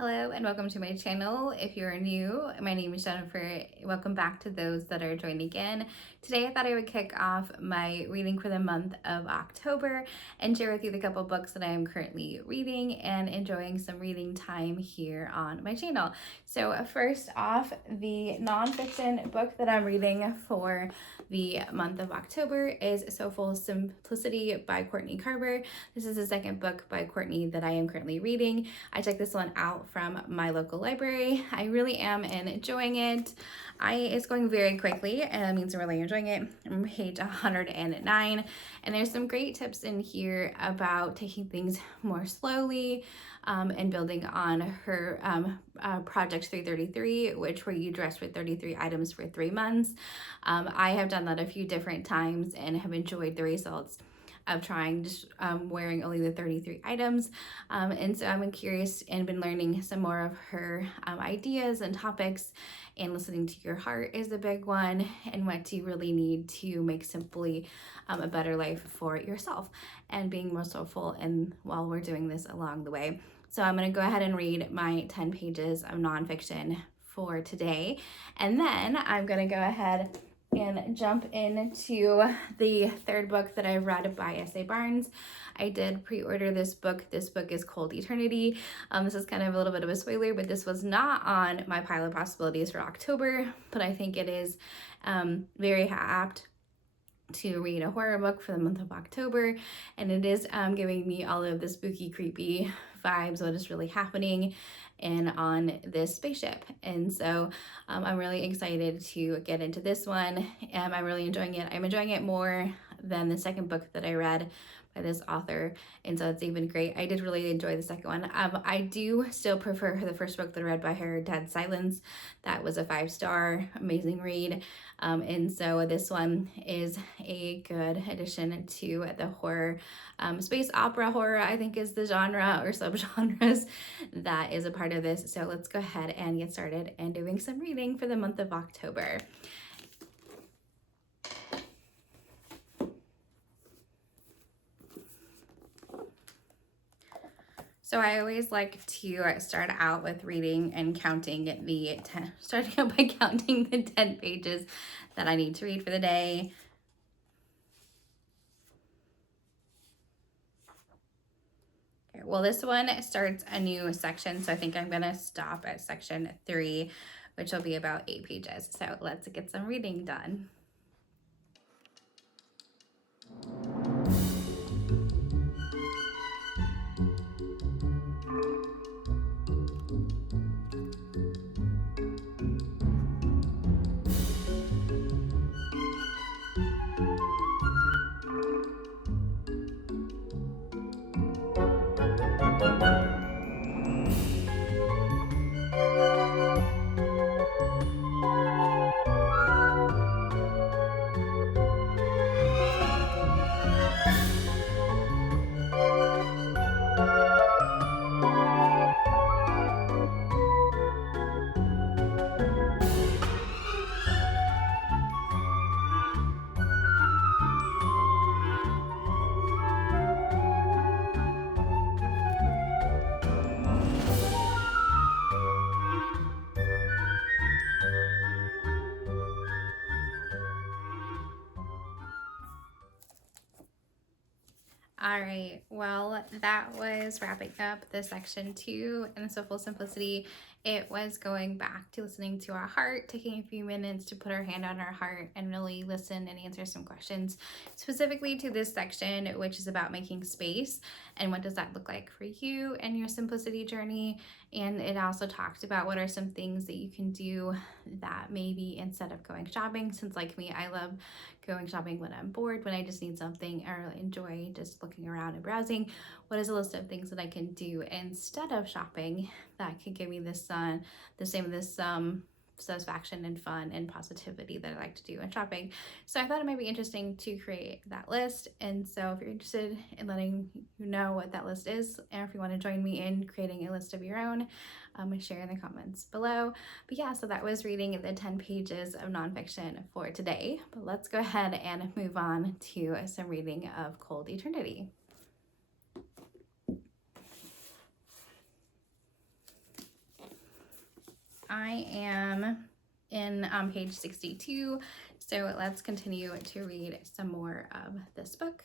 Hello and welcome to my channel. If you're new, my name is Jennifer. Welcome back to those that are joining again. Today I thought I would kick off my reading for the month of October and share with you the couple books that I am currently reading and enjoying some reading time here on my channel. So first off, the nonfiction book that I'm reading for the month of October is Soulful Simplicity by Courtney Carver. This is the second book by Courtney that I am currently reading. I checked this one out from my local library. I really am enjoying it. It's going very quickly, and that means I'm really enjoying it. I'm on page 109, and there's some great tips in here about taking things more slowly and building on her project 333, which where you dress with 33 items for 3 months. I have done that a few different times and have enjoyed the results of trying just wearing only the 33 items. And so I'm curious and been learning some more of her ideas and topics, and listening to your heart is a big one, and what do you really need to make simply a better life for yourself and being more soulful, and while we're doing this along the way. So I'm going to go ahead and read my 10 pages of nonfiction for today, and then I'm going to go ahead and jump into the third book that I read by S.A. Barnes. I did pre-order this book. This book is Cold Eternity. This is kind of a little bit of a spoiler, but this was not on my pile of possibilities for October, but I think it is very apt to read a horror book for the month of October, and it is giving me all of the spooky, creepy vibes, what is really happening and on this spaceship. And so I'm really excited to get into this one. I'm really enjoying it. I'm enjoying it more than the second book that I read by this author, and so it's even great. I did really enjoy the second one. I do still prefer the first book that I read by her, Dead Silence. That was a 5-star amazing read, and so this one is a good addition to the horror. Space opera horror, I think, is the genre or subgenres that is a part of this. So let's go ahead and get started and doing some reading for the month of October. So I always like to start out with reading and counting starting out by counting the 10 pages that I need to read for the day. Okay, well, this one starts a new section, so I think I'm gonna stop at section 3, which will be about 8 pages. So let's get some reading done. All right, well, that was wrapping up the section 2 in the Soulful Simplicity. It was going back to listening to our heart, taking a few minutes to put our hand on our heart and really listen and answer some questions specifically to this section, which is about making space and what does that look like for you and your simplicity journey. And it also talked about what are some things that you can do that maybe instead of going shopping, since like me, I love going shopping when I'm bored, when I just need something, or enjoy just looking around and browsing. What is a list of things that I can do instead of shopping that could give me this satisfaction and fun and positivity that I like to do in shopping? So I thought it might be interesting to create that list. And so if you're interested in letting you know what that list is, or if you want to join me in creating a list of your own, share in the comments below. But yeah, so that was reading the 10 pages of nonfiction for today. But let's go ahead and move on to some reading of Cold Eternity. I am in page 62, so let's continue to read some more of this book.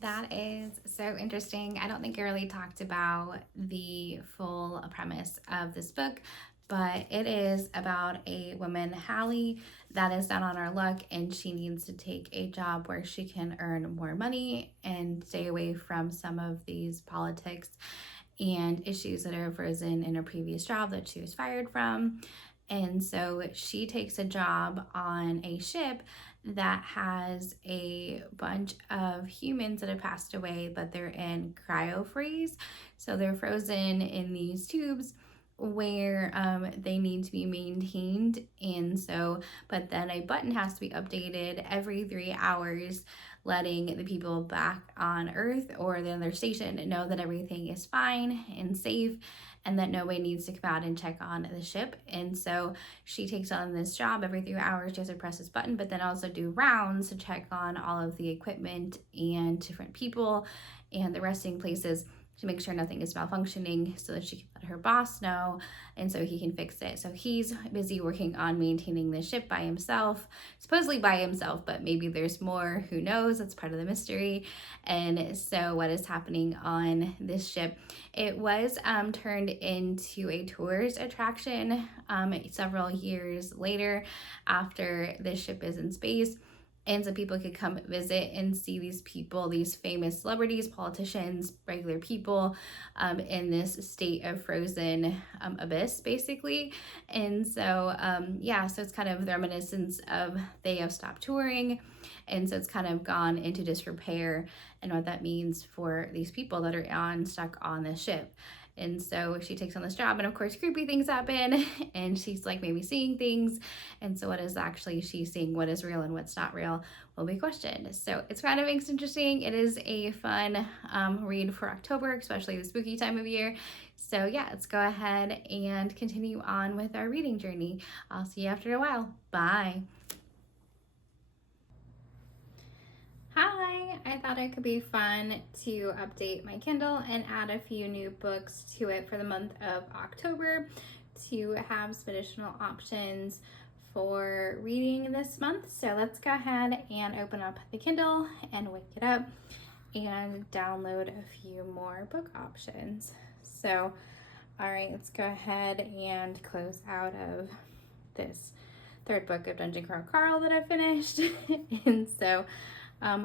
That is so interesting. I don't think I really talked about the full premise of this book, but it is about a woman, Hallie, that is down on her luck, and she needs to take a job where she can earn more money and stay away from some of these politics and issues that have arisen in her previous job that she was fired from. And so she takes a job on a ship that has a bunch of humans that have passed away, but they're in cryo freeze. So they're frozen in these tubes where they need to be maintained. And so, but then a button has to be updated every 3 hours, letting the people back on Earth or the other station know that everything is fine and safe and that nobody needs to come out and check on the ship. And so she takes on this job every 3 hours. She has to press this button, but then also do rounds to check on all of the equipment and different people and the resting places to make sure nothing is malfunctioning so that she can let her boss know and so he can fix it. So he's busy working on maintaining the ship by himself, supposedly by himself, but maybe there's more, who knows, that's part of the mystery. And so what is happening on this ship? It was turned into a tourist attraction several years later after the ship is in space. And so people could come visit and see these people, these famous celebrities, politicians, regular people in this state of frozen abyss, basically. And so, yeah, so it's kind of the reminiscence of they have stopped touring. And so it's kind of gone into disrepair and what that means for these people that are stuck on this ship. And so she takes on this job, and of course creepy things happen, and she's like maybe seeing things. And so what is actually she seeing, what is real and what's not real, will be questioned. So it's kind of interesting. It is a fun read for October, especially the spooky time of year. So yeah, let's go ahead and continue on with our reading journey. I'll see you after a while. Bye. Hi, I thought it could be fun to update my Kindle and add a few new books to it for the month of October to have some additional options for reading this month. So let's go ahead and open up the Kindle and wake it up and download a few more book options. So, all right, let's go ahead and close out of this third book of Dungeon Crawl Carl that I finished. And so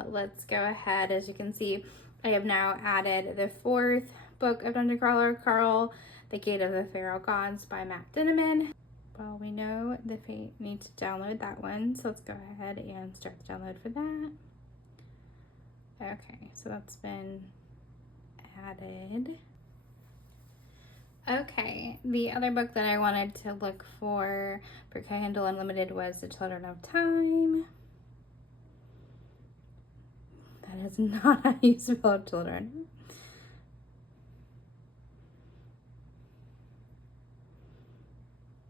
let's go ahead. As you can see, I have now added the fourth book of Dungeon Crawler Carl, The Gate of the Pharaoh Gods by Matt Dinneman. Well, we know the fate need to download that one, so let's go ahead and start the download for that. Okay, so that's been added. Okay, the other book that I wanted to look for Kindle Unlimited was The Children of Time. That is not how you spell children.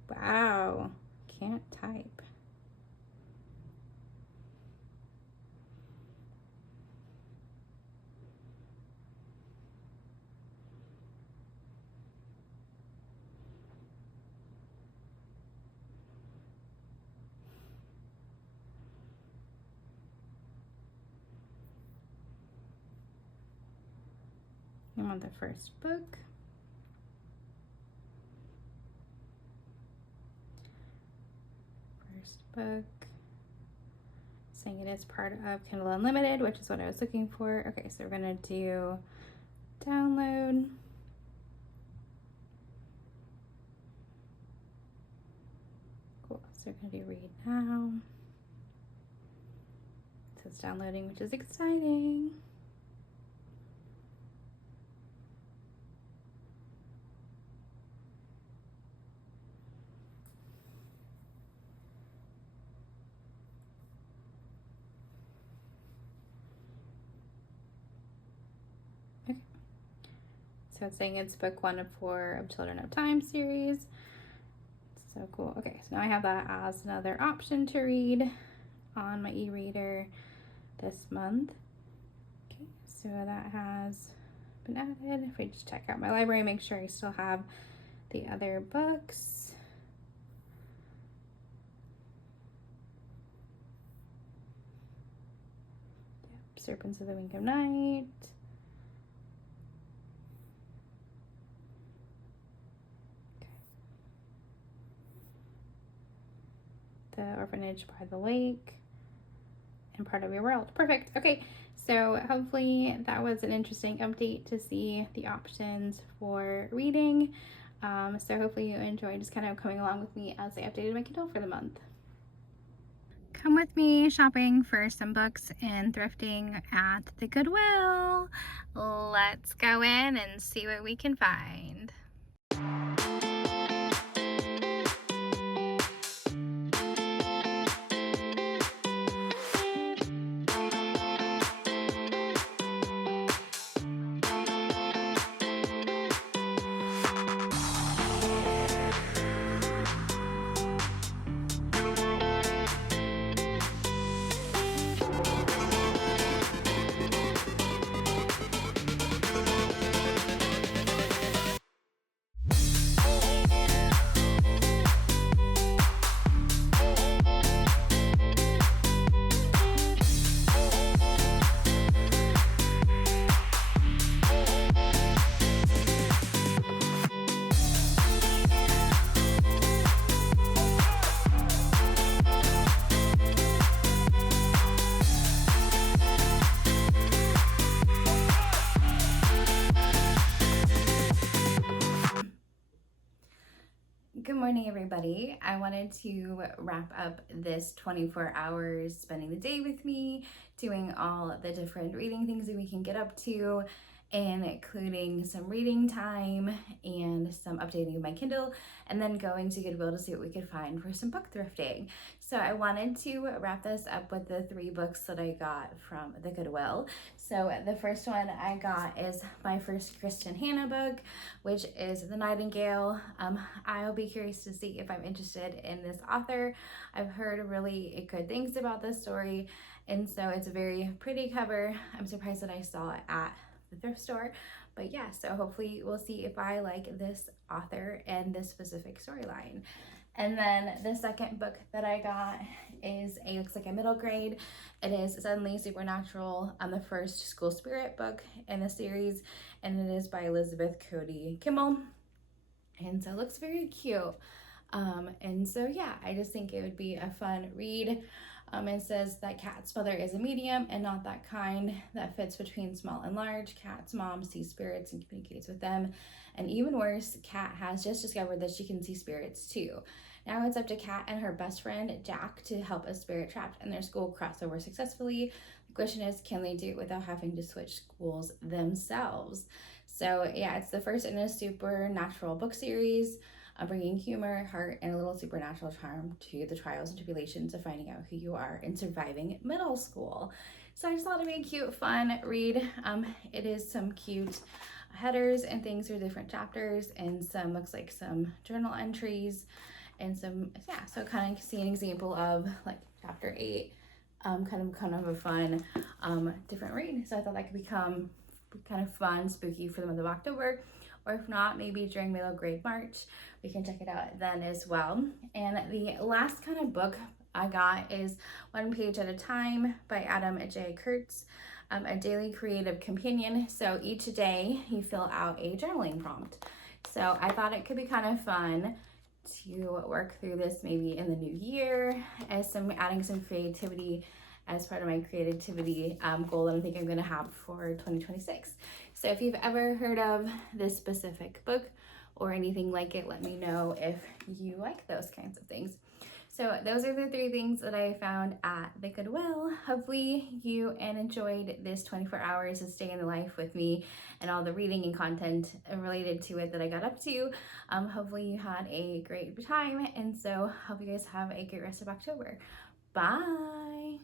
Wow, can't type. I'm on the first book. Saying it is part of Kindle Unlimited, which is what I was looking for. Okay, so we're gonna do download. Cool, so we're gonna do read now. It says downloading, which is exciting. So it's saying it's book 1 of 4 of Children of Time series. So cool. Okay, so now I have that as another option to read on my e-reader this month. Okay, so that has been added. If I just check out my library, make sure I still have the other books. Yep, Serpents of the Wink of Night. orphanage by the lake, and part of your world. Perfect. Okay, so hopefully that was an interesting update to see the options for reading. So hopefully you enjoyed just kind of coming along with me as I updated my Kindle for the month. Come with me shopping for some books and thrifting at the Goodwill. Let's go in and see what we can find. Good morning, everybody. I wanted to wrap up this 24 hours spending the day with me, doing all the different reading things that we can get up to, and including some reading time and some updating of my Kindle, and then going to Goodwill to see what we could find for some book thrifting. So I wanted to wrap this up with the 3 books that I got from the Goodwill. So the first one I got is my first Kristen Hannah book, which is The Nightingale. I'll be curious to see if I'm interested in this author. I've heard really good things about this story, and so it's a very pretty cover. I'm surprised that I saw it at the thrift store, but yeah, so hopefully we'll see if I like this author and this specific storyline. And then the second book that I got looks like a middle grade. It is Suddenly Supernatural, the first school spirit book in the series, and it is by Elizabeth Cody Kimmel. And so it looks very cute. And so yeah, I just think it would be a fun read. It says that Kat's mother is a medium and not that kind that fits between small and large. Kat's mom sees spirits and communicates with them. And even worse, Kat has just discovered that she can see spirits too. Now it's up to Kat and her best friend, Jack, to help a spirit trapped in their school cross over successfully. The question is, can they do it without having to switch schools themselves? So yeah, it's the first in a supernatural book series, bringing humor, heart, and a little supernatural charm to the trials and tribulations of finding out who you are and surviving middle school. So I just thought it'd be a cute, fun read. It is some cute headers and things for different chapters, and some looks like some journal entries, and some, yeah, so kind of see an example of like chapter 8, kind of a fun different read. So I thought that could become kind of fun, spooky for the month of October, or if not, maybe during middle grade March, we can check it out then as well. And the last kind of book I got is One Page at a Time by Adam J. Kurtz, a daily creative companion. So each day you fill out a journaling prompt. So I thought it could be kind of fun to work through this maybe in the new year, as adding some creativity as part of my creativity goal that I think I'm going to have for 2026. So if you've ever heard of this specific book or anything like it, let me know if you like those kinds of things. So those are the 3 things that I found at the Goodwill. Hopefully you enjoyed this 24 hours of stay in the life with me and all the reading and content related to it that I got up to. Hopefully you had a great time, and so hope you guys have a great rest of October. Bye!